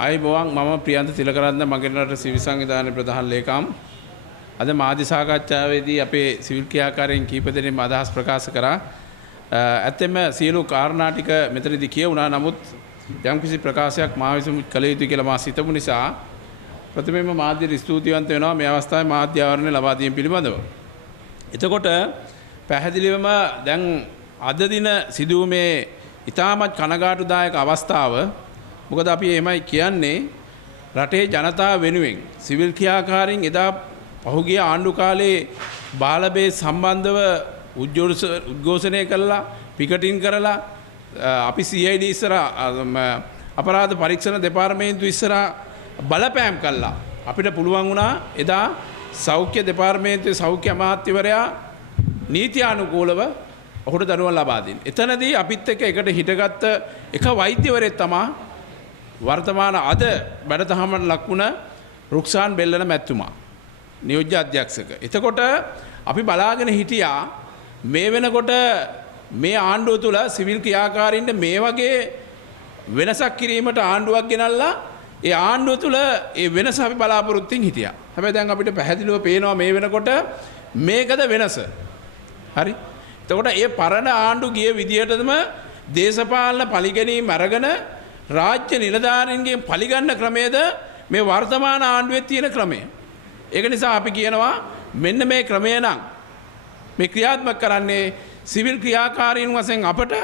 ආයුබෝවන් මම ප්‍රියන්ත තිලකරත්න මගේ රට සිවිල් සංවිධානයේ ප්‍රධාන ලේකම් අද මාධ්‍ය සාකච්ඡාවේදී අපේ සිවිල් ක්‍රියාකාරයන් කීප දෙනෙක්ම අදහස් ප්‍රකාශ කරා ඇත්තෙම සියලු කාරණා ටික මෙතනදී කියුණා නමුත් යම්කිසි ප්‍රකාශයක් මා විසින් කළ යුතුයි කියලා මා සිතපු නිසා ප්‍රථමයෙන්ම මාධ්‍යට ස්තුතිවන්ත වෙනවා මේ අවස්ථාවේ මාධ්‍ය ආවරණය ලබා දීම පිළිබඳව. එතකොට පැහැදිලිවම දැන් අද දින සිදුවීමේ ඉතාමත් කනගාටුදායක අවස්ථාව මොකද අපි එහෙමයි කියන්නේ රටේ ජනතාව වෙනුවෙන් සිවිල් ක්‍රියාකාරීන් එදා පහුගිය ආණ්ඩු කාලේ බාලබේ සම්බන්ධව උද්ඝෝෂණය කළා පිකටින් කරලා අපි CID ඉස්සර අපරාධ පරීක්ෂණ දෙපාර්තමේන්තුව ඉස්සර බලපෑම් කළා අපිට පුළුවන් වුණා එදා සෞඛ්‍ය දෙපාර්තමේන්තුවේ සෞඛ්‍ය අමාත්‍යවරයා නීතියානුකූලව ඔහුට දරුවන් ලබා දෙන්න. එතනදී අපිත් එක්ක එකට හිටගත්ත එක වෛද්‍යවරයෙක් තමයි වර්තමාන අද වැඩතහමට ලක්වුණ රුක්සාන් බෙල්ලන මැතිතුමා නියෝජ්‍ය අධ්‍යක්ෂක. එතකොට අපි බලාගෙන හිටියා මේ වෙනකොට මේ ආණ්ඩුව තුළ සිවිල් ක්‍රියාකාරීන්ට මේ වගේ වෙනසක් කිරීමට ආණ්ඩුවක් ගෙනල්ලා ඒ ආණ්ඩුව තුළ ඒ වෙනස අපි බලාපොරොත්තුෙන් හිටියා. හැබැයි දැන් අපිට පැහැදිලිව පේනවා මේ වෙනකොට මේකද වෙනස. හරි. එතකොට ඒ පරණ ආණ්ඩු ගිය විදියටම දේශපාලන පරිගැනීම් අරගෙන රාජ්‍ය නිලධාරීන්ගෙන් පරිගන්න ක්‍රමයේද මේ වර්තමාන ආණ්ඩුවේ තියෙන ක්‍රමය. ඒක නිසා අපි කියනවා මෙන්න මේ ක්‍රමය නම් මේ ක්‍රියාත්මක කරන්නේ සිවිල් ක්‍රියාකාරීන් වශයෙන් අපට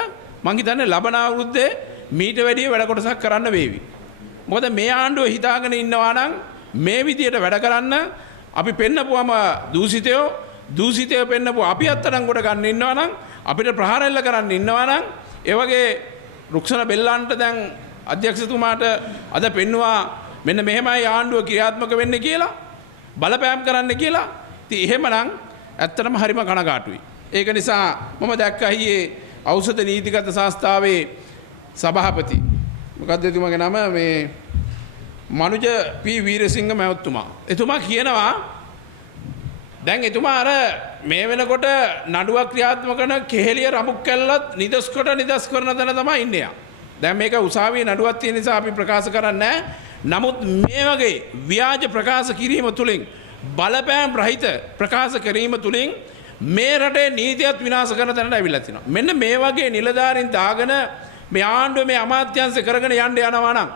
මං හිතන්නේ ලබන අවුරුද්දේ මීට වැඩිය වැඩ කොටසක් කරන්න වේවි. මොකද මේ ආණ්ඩුව හිතාගෙන ඉන්නවා නම් මේ විදියට වැඩ කරන්න අපි පෙන්නපුවම දූෂිතයෝ පෙන්නපුව අපි අත්අඩංගුවට ගන්න ඉන්නවා නම් අපිට ප්‍රහාර එල්ල කරන්න ඉන්නවා නම් ඒ වගේ රුක්ෂණ බෙල්ලන්ට දැන් අධ්‍යක්ෂතුමාට අද පෙන්නවා මෙන්න මෙහෙමයි ආණ්ඩුව ක්‍රියාත්මක වෙන්නේ කියලා බලපෑම් කරන්න කියලා. ඉතින් එහෙමනම් ඇත්තටම හරිම කනගාටුයි. ඒක නිසා මම දැක්කා ඊයේ ඖෂධ නීතිගත සංස්ථාවේ සභාපති මොකක්ද එතුමාගේ නම මේ මනුජ පී වීරසිංහ මහත්මයා. එතුමා කියනවා දැන් එතුමා අර මේ වෙනකොට නඩුවක් ක්‍රියාත්මක කරන කෙහෙලිය රමුක් කැල්ලත් නිදස් කරන තැන තමයි ඉන්නේ. දැන් මේක උසාවියේ නඩුවක් තියෙන නිසා අපි ප්‍රකාශ කරන්නේ නමුත් මේ වගේ ව්‍යාජ ප්‍රකාශ කිරීම තුළින් බලපෑම් රහිත ප්‍රකාශ කිරීම තුළින් මේ රටේ නීතියත් විනාශ කරන තැනට ඇවිල්ලා තිනවා. මෙන්න මේ වගේ නිලධාරීන් දාගෙන මේ ආණ්ඩුව මේ අමාත්‍යාංශ කරගෙන යන්න යනවා නම්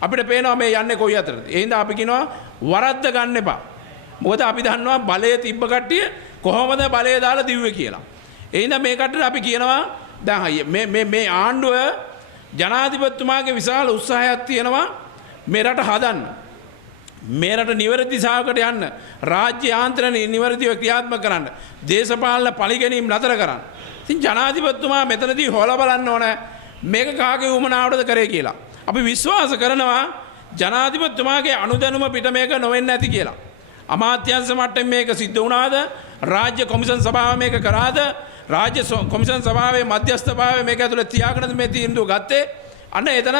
අපිට පේනවා මේ යන්නේ කොයි අතරද. ඒ හින්දා අපි කියනවා වරද්ද ගන්න එපා. මොකද අපි දන්නවා බලය තිබ්බ කට්ටිය කොහොමද බලය දාලා දිව්වේ කියලා. ඒ හින්දා මේ කට්ටියට අපි කියනවා දැන් මේ ආණ්ඩුව ජනාධිපතිතුමාගේ විශාල උත්සාහයක් තියෙනවා මේ රට හදන්න. මේ රට නිවැරදි දිශාවකට යන්න. රාජ්‍ය යාන්ත්‍රණ නිවැරදිව ක්‍රියාත්මක කරන්න. දේශපාලන පරිගැනීම් නතර කරන්න. ඉතින් ජනාධිපතිතුමා මෙතනදී හොල බලන්න ඕන මේක කාගේ උමනාවටද කරේ කියලා. අපි විශ්වාස කරනවා ජනාධිපතිතුමාගේ අනුදැනුම පිට මේක නොවෙන්න ඇති කියලා. අමාත්‍යංශ මට්ටමේ මේක සිද්ධ වුණාද? රාජ්‍ය කොමිෂන් සභාව මේක කරාද? රාජ්‍ය කොමිෂන් සභාවේ මධ්‍යස්ථභාවයේ මේක ඇතුළේ තියාගෙනද මේ තීන්දුව ගත්තේ? අන්න එතන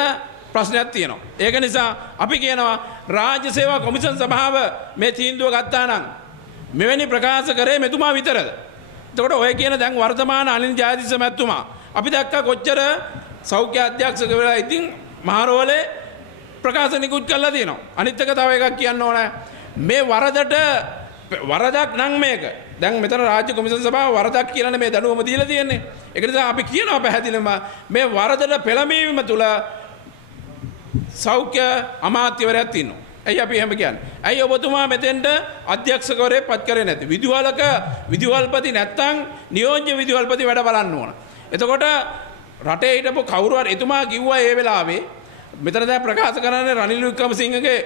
ප්‍රශ්නයක් තියෙනවා. ඒක නිසා අපි කියනවා රාජ්‍ය සේවා කොමිෂන් සභාව මේ තීන්දුව ගත්තා නම් මෙවැනි ප්‍රකාශ කරේ මෙතුමා විතරද? එතකොට ඔය කියන දැන් වර්තමාන අනිල් ජයතිස්ස මැතිතුමා අපි දැක්කා කොච්චර සෞඛ්‍ය අධ්‍යක්ෂක වෙලා ඉතින් මහරෝලේ ප්‍රකාශ නිකුත් කළා තියෙනවා. අනිත් එක තව එකක් කියන්න ඕන මේ වරදක් නම් මේක දැන් මෙතන රාජ්‍ය කොමිෂන් සභාව වරදක් කියලා මේ දඬුවම දීලා තියෙන්නේ. ඒක නිසා අපි කියනවා පැහැදිලිවම මේ වරදට පෙළඹවීම තුළ සෞඛ්‍ය අමාත්‍යවරයෙක් ඉන්නවා. ඇයි අපි එහෙම කියන්නේ? ඇයි ඔබතුමා මෙතෙන්ට අධ්‍යක්ෂකවරයෙක් පත් කරේ නැති? විදුහල්පති නැත්තම් නියෝජ්‍ය විදුහල්පති වැඩ බලන්න ඕන. එතකොට රටේ හිටපු කවුරු හරි එතුමා කිව්වා ඒ වෙලාවේ මෙතන දැන් ප්‍රකාශ කරන්නේ රනිල් වික්‍රමසිංහගේ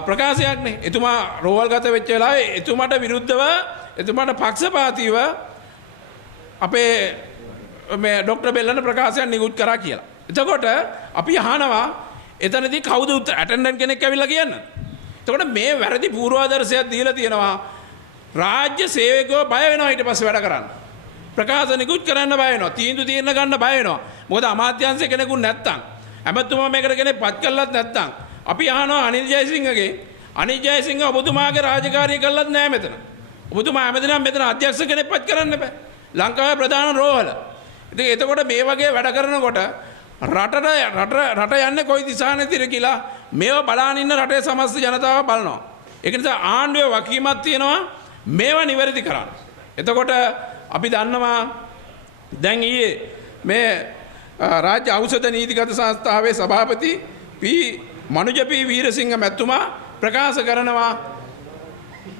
ප්‍රකාශයක්නේ. එතුමා රෝහල්ගත වෙච්ච වෙලාවේ එතුමාට විරුද්ධව එතුමාට පක්ෂපාතීව අපේ මේ ડોક્ટર බෙල්ලන ප්‍රකාශයක් නිකුත් කරා කියලා. එතකොට අපි අහනවා එතනදී කවුද ඇටෙන්ඩන්ට් කෙනෙක් ඇවිල්ලා කියන්න. එතකොට මේ වැරදි පූර්වාදර්ශයක් දීලා තියෙනවා. රාජ්‍ය සේවකයෝ බය වෙනවා ඊට පස්සේ වැඩ කරන්න. ප්‍රකාශ නිකුත් කරන්න බය වෙනවා. තීන්දුව తీරන ගන්න බය වෙනවා. මොකද අමාත්‍යාංශ කෙනෙකුත් නැත්තම් ඇමතුමා මේකට කෙනෙක් පත් කළත් නැත්තම් අපි අහනවා අනිල් ජයසිංහ ඔබතුමාගේ රාජකාරිය කළත් නැහැ මෙතන. ඔබතුමා හැමදෙනාම මෙතන අධ්‍යක්ෂ කෙනෙක් පත් කරන්න බෑ. ලංකාවේ ප්‍රධාන රෝහල. ඉතින් එතකොට මේ වගේ වැඩ කරනකොට රට යන්නේ කොයි දිශානෙදිද කියලා මේවා බලාගෙන ඉන්න රටේ සමස්ත ජනතාව බලනවා. ඒක නිසා ආණ්ඩුවේ වකීමක් තියෙනවා මේවා නිවැරදි කරන්න. එතකොට අපි දන්නවා දැන් ඊයේ මේ රාජ්‍ය ඖෂධ නීතිගත සංස්ථාවේ සභාපති පී මනුජ පී වීරසිංහ මැතිතුමා ප්‍රකාශ කරනවා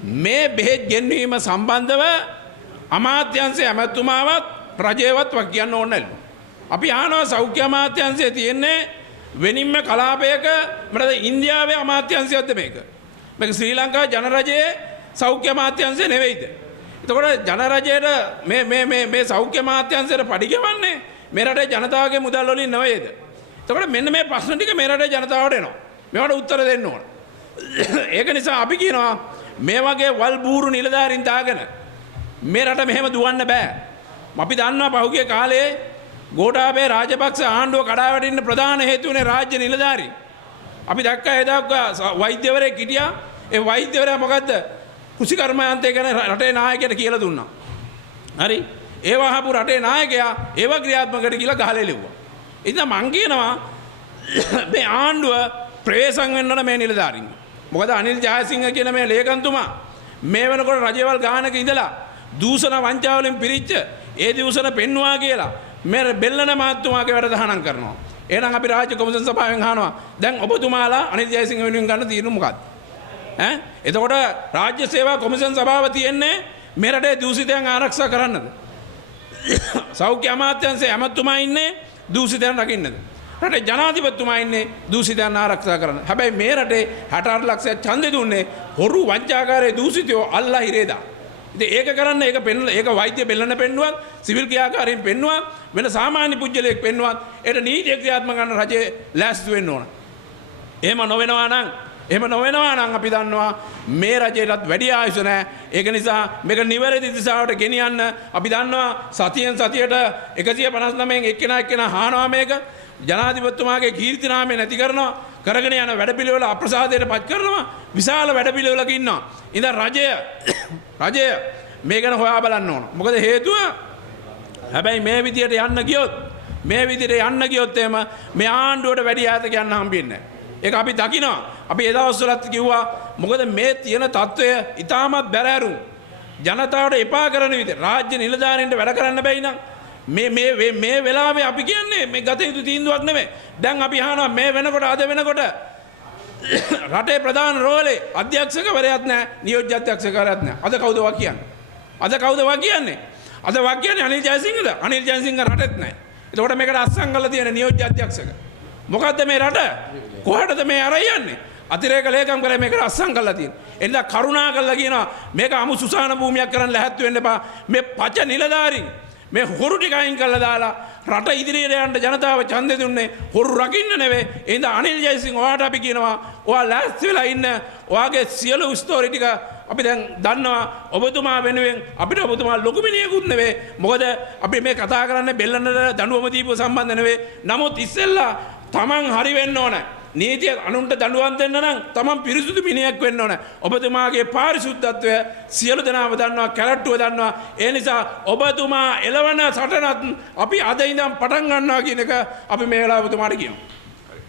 මේ බෙහෙත් ගෙන්වීම සම්බන්ධව අමාත්‍යාංශයේ ඇමතුමාවත් රජයවත් වක් කියන්න ඕනේ නැලු. අපි අහනවා සෞඛ්‍ය අමාත්‍යාංශයේ තියෙන්නේ වෙනින්ම කලාපයක මොකද ඉන්දියාවේ අමාත්‍යාංශයක්ද මේක? මේක ශ්‍රී ලංකා ජනරජයේ සෞඛ්‍ය අමාත්‍යාංශය නෙවෙයිද? එතකොට ජනරජයට මේ සෞඛ්‍ය අමාත්‍යාංශයට පඩි ගෙවන්නේ මේ රටේ ජනතාවගේ මුදල් වලින් නෙවෙයිද? එතකොට මෙන්න මේ ප්‍රශ්න ටික මේ රටේ ජනතාවට එනවා. මේවට උත්තර දෙන්න ඕන. ඒක නිසා අපි කියනවා මේ වගේ වල් බూరు නිලධාරීන් දාගෙන මේ රට මෙහෙම දුවන්න බෑ. අපි දන්නවා පහුගිය කාලේ ගෝඨාභය රාජපක්ෂ ආණ්ඩුව කඩා වැටෙන්න ප්‍රධාන හේතුවනේ රාජ්‍ය නිලධාරීන්. අපි දැක්කා එදා වෛද්‍යවරයෙක් හිටියා. ඒ වෛද්‍යවරයා මොකද්ද? කුසිකර්මාන්තය ගැන රටේ නායකයට කියලා දුන්නා. හරි. ඒව අහපු රටේ නායකයා ඒව ක්‍රියාත්මකට කියලා ගහලා එළුවා. ඉතින් මං කියනවා මේ ආණ්ඩුව ප්‍රවේශම් වෙන්න ඕන මේ නිලධාරීන්. මොකද අනිල් ජයසිංහ කියන මේ ලේකම්තුමා මේ වෙනකොට රජවල් ගානක ඉඳලා දූෂණ වංචාවලින් පිරිච්ච ඒ දූෂණ පෙන්නවා කියලා මේ බෙල්ලන මහත්තුමාගේ වැඩ තහනම් කරනවා. එහෙනම් අපි රාජ්‍ය කොමිසම් සභාවෙන් අහනවා දැන් ඔබතුමාලා අනිල් ජයසිංහ වෙනුවෙන් ගන්න තීරණ මොකක්ද? එතකොට රාජ්‍ය සේවා කොමිසම් සභාව තියෙන්නේ මේ රටේ දූෂිතයන් ආරක්ෂා කරන්නද? සෞඛ්‍ය අමාත්‍යාංශයේ ඇමතුමා ඉන්නේ දූෂිතයන් රකින්නද? රටේ ජනාධිපතිතුමා ඉන්නේ දූෂිතයන් ආරක්ෂා කරන්න. හැබැයි මේ රටේ 68 ලක්ෂයක් ඡන්දෙ දුන්නේ හොරු වංචාකාරයේ දූෂිතයෝ අල්ලා හිරේදා. ඉතින් ඒක කරන්න ඒක වෛද්‍ය බෙල්ලන පෙන්නුවත් සිවිල් ක්‍රියාකාරීන් පෙන්නුවත් වෙන සාමාන්‍ය පුජ්‍යලයක් පෙන්නුවත් ඒට නීතිය ක්‍රියාත්මක කරන රජේ ලෑස්ති වෙන්න ඕන. එහෙම නොවෙනවා නම් අපි දන්නවා මේ රජයටත් වැඩි ආයුෂ නැහැ. ඒක නිසා මේක නිවැරදි දිශාවට ගෙනියන්න අපි දන්නවා සතියෙන් සතියට 159න් එක්කෙනා හානවා මේක ජනාධිපතිතුමාගේ කීර්ති නාමය නැති කරනවා. කරගෙන යන වැඩපිළිවෙල අප්‍රසාදයට පත් කරනවා. විශාල වැඩපිළිවෙලක ඉන්නවා. ඉතින් රජය මේ ගැන හොයා බලන්න ඕන. මොකද හේතුව හැබැයි මේ විදියට යන්න ගියොත් එහෙම මේ ආණ්ඩුවට වැඩි ඈතක යන්න හම්බෙන්නේ නැහැ. ඒක අපි දකිනවා. අපි ඒ දවස්වලත් කිව්වා මොකද මේ තියෙන තත්වය ඉතාමත් බැරෑරුම් ජනතාවට එපා කරන විදිහ රාජ්‍ය නිලධාරීන්ට වැඩ කරන්න බැයි නම් මේ වෙලාවේ අපි කියන්නේ මේ ගත යුතු තීන්දුවක් නෙමෙයි. දැන් අපි අහනවා මේ වෙනකොට අද වෙනකොට රටේ ප්‍රධාන රෝලේ අධ්‍යක්ෂකවරයාත් නැහැ, නියෝජ්‍ය අධ්‍යක්ෂකවරයාත් නැහැ. අද කවුද වා කියන්නේ? අද වා කියන්නේ අනිල් ජයසිංහද? අනිල් ජයසිංහ රටෙත් නැහැ. එතකොට මේකට අස්සම් කරලා තියෙන නියෝජ්‍ය අධ්‍යක්ෂක. මොකද්ද මේ රට? කොහටද මේ අරයි යන්නේ? අතිරේක ලේකම් කරේ මේකට අස්සම් කරලා තියෙන. එනිසා කරුණා කරලා කියනවා මේක අමු සුසාන භූමියක් කරන්න ලැහැත්තු වෙන්න එපා. මේ පච නිලධාරීන් මේ හොරු ටික අයින් කරලා දාලා රට ඉදිරියට යන්න ජනතාව ඡන්දෙ දුන්නේ හොරු රකින්න නෙවෙයි. ඒ හින්දා අනිල් ජයසිංහ ඔයාට අපි කියනවා ඔයා ලෑස්ති වෙලා ඉන්න. ඔයාගේ සියලු ස්ටෝරි ටික අපි දැන් දන්නවා. ඔබතුමා වෙනුවෙන් අපිට ඔබතුමා ලොකු මිනිහෙකුත් නෙවෙයි. මොකද අපි මේ කතා කරන්නේ බෙල්ලන්නට දඬුවම දීපුව සම්බන්ධ නෙවෙයි. නමුත් ඉස්සෙල්ලා තමන් හරි වෙන්න ඕන. නීතිය අනුන්ට දඬුවම් දෙන්න නම් තමන් පිරිසුදු මිනිහෙක් වෙන්න ඕන. ඔබතුමාගේ පාරිශුද්ධත්වය සියලු දෙනාම දන්නවා, කැලට්ටුව දන්නවා. ඒ නිසා ඔබතුමා එළවන සටනත් අපි අද ඉඳන් පටන් ගන්නවා කියන එක අපි මේ වෙලාව ඔබතුමාට කියනවා.